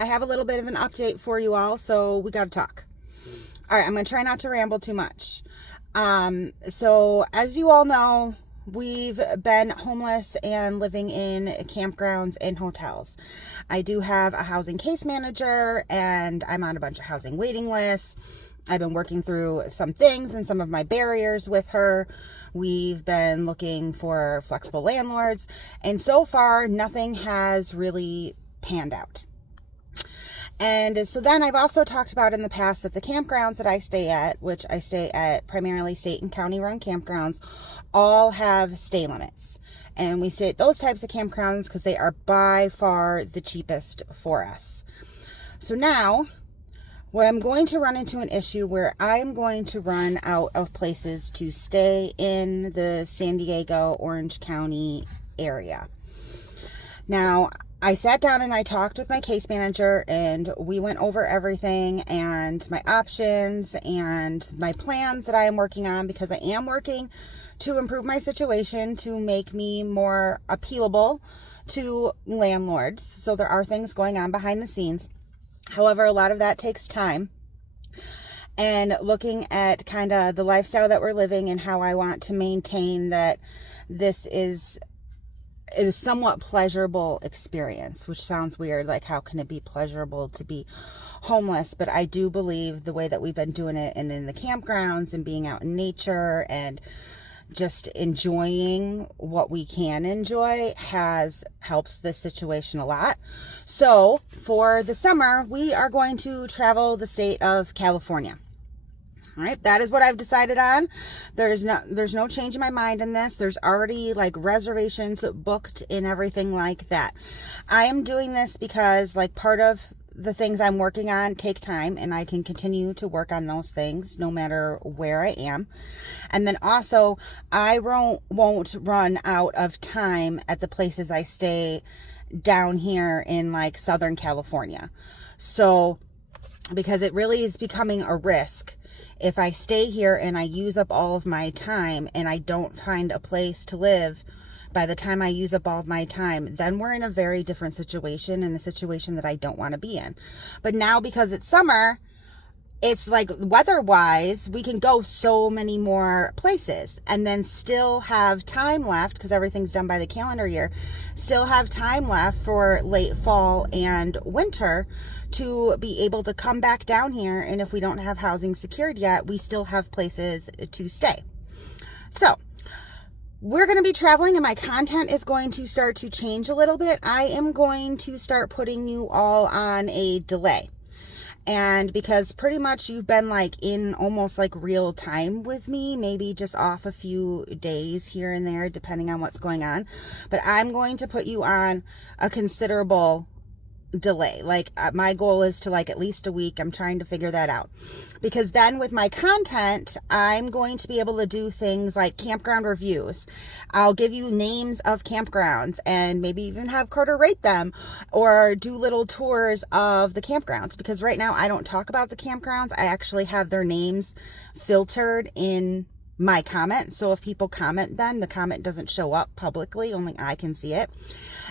I have a little bit of an update for you all, so we got to talk. All right, I'm going to try not to ramble too much. So as you all know, we've been homeless and living in campgrounds and hotels. I do have a housing case manager, and I'm on a bunch of housing waiting lists. I've been working through some things and some of my barriers with her. We've been looking for flexible landlords, and so far, nothing has really panned out. And so then I've also talked about in the past that the campgrounds that I stay at, which I stay at primarily state and county run campgrounds, all have stay limits. And we stay at those types of campgrounds because they are by far the cheapest for us. So now, well, I'm going to run into an issue where I'm going to run out of places to stay in the San Diego, Orange County area. Now, I sat down and I talked with my case manager, and we went over everything and my options and my plans that I am working on, because I am working to improve my situation to make me more appealable to landlords. So there are things going on behind the scenes. However, a lot of that takes time. And looking at kind of the lifestyle that we're living and how I want to maintain that this is a somewhat pleasurable experience, which sounds weird. Like, how can it be pleasurable to be homeless? But I do believe the way that we've been doing it, and in the campgrounds and being out in nature and just enjoying what we can enjoy, helps this situation a lot. So for the summer, we are going to travel the state of California. All right, that is what I've decided on. There's no change in my mind in this. There's already like reservations booked and everything like that. I am doing this because like part of the things I'm working on take time, and I can continue to work on those things no matter where I am. And then also, I won't run out of time at the places I stay down here in like Southern California. So, because it really is becoming a risk. If I stay here and I use up all of my time and I don't find a place to live by the time I use up all of my time, then we're in a very different situation, and a situation that I don't want to be in. But now, because it's summer, it's like weather-wise, we can go so many more places and then still have time left, because everything's done by the calendar year, still have time left for late fall and winter to be able to come back down here. And if we don't have housing secured yet, we still have places to stay. So we're going to be traveling, and my content is going to start to change a little bit. I am going to start putting you all on a delay. And because pretty much you've been like in almost like real time with me, maybe just off a few days here and there, depending on what's going on. But I'm going to put you on a considerable delay. Like my goal is to like at least a week. I'm trying to figure that out, because then with my content, I'm going to be able to do things like campground reviews. I'll give you names of campgrounds and maybe even have Carter rate them, or do little tours of the campgrounds, because right now I don't talk about the campgrounds. I actually have their names filtered in my comment. So if people comment, then the comment doesn't show up publicly, only I can see it.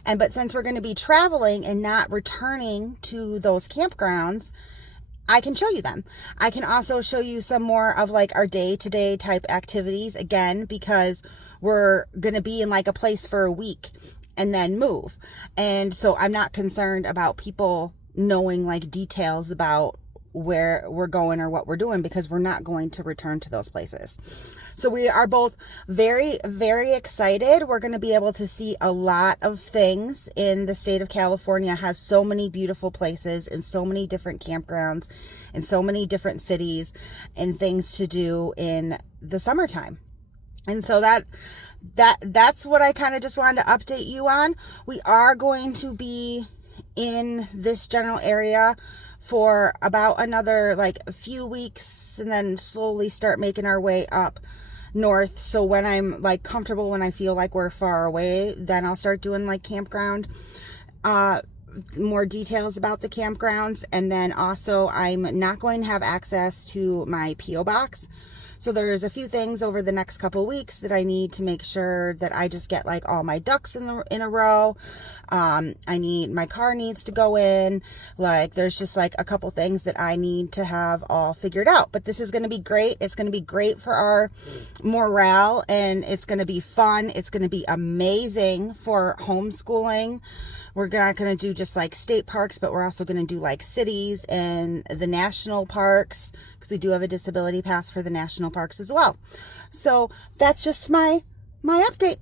But since we're going to be traveling and not returning to those campgrounds, I can show you them. I can also show you some more of like our day-to-day type activities, again, because we're going to be in like a place for a week and then move. And so I'm not concerned about people knowing like details about where we're going or what we're doing, because we're not going to return to those places. So we are both very, very excited. We're going to be able to see a lot of things in the state of California. It has so many beautiful places and so many different campgrounds and so many different cities and things to do in the summertime. And so that's what I kind of just wanted to update you on. We are going to be in this general area for about another like a few weeks, and then slowly start making our way up north. So when I'm like comfortable, when I feel like we're far away, then I'll start doing like campground, more details about the campgrounds. And then also I'm not going to have access to my P.O. box. So there's a few things over the next couple weeks that I need to make sure that I just get like all my ducks in a row. My car needs to go in. Like there's just like a couple things that I need to have all figured out. But this is going to be great. It's going to be great for our morale, and it's going to be fun. It's going to be amazing for homeschooling. We're not going to do just like state parks, but we're also going to do like cities and the national parks, because we do have a disability pass for the national parks as well. So that's just my update.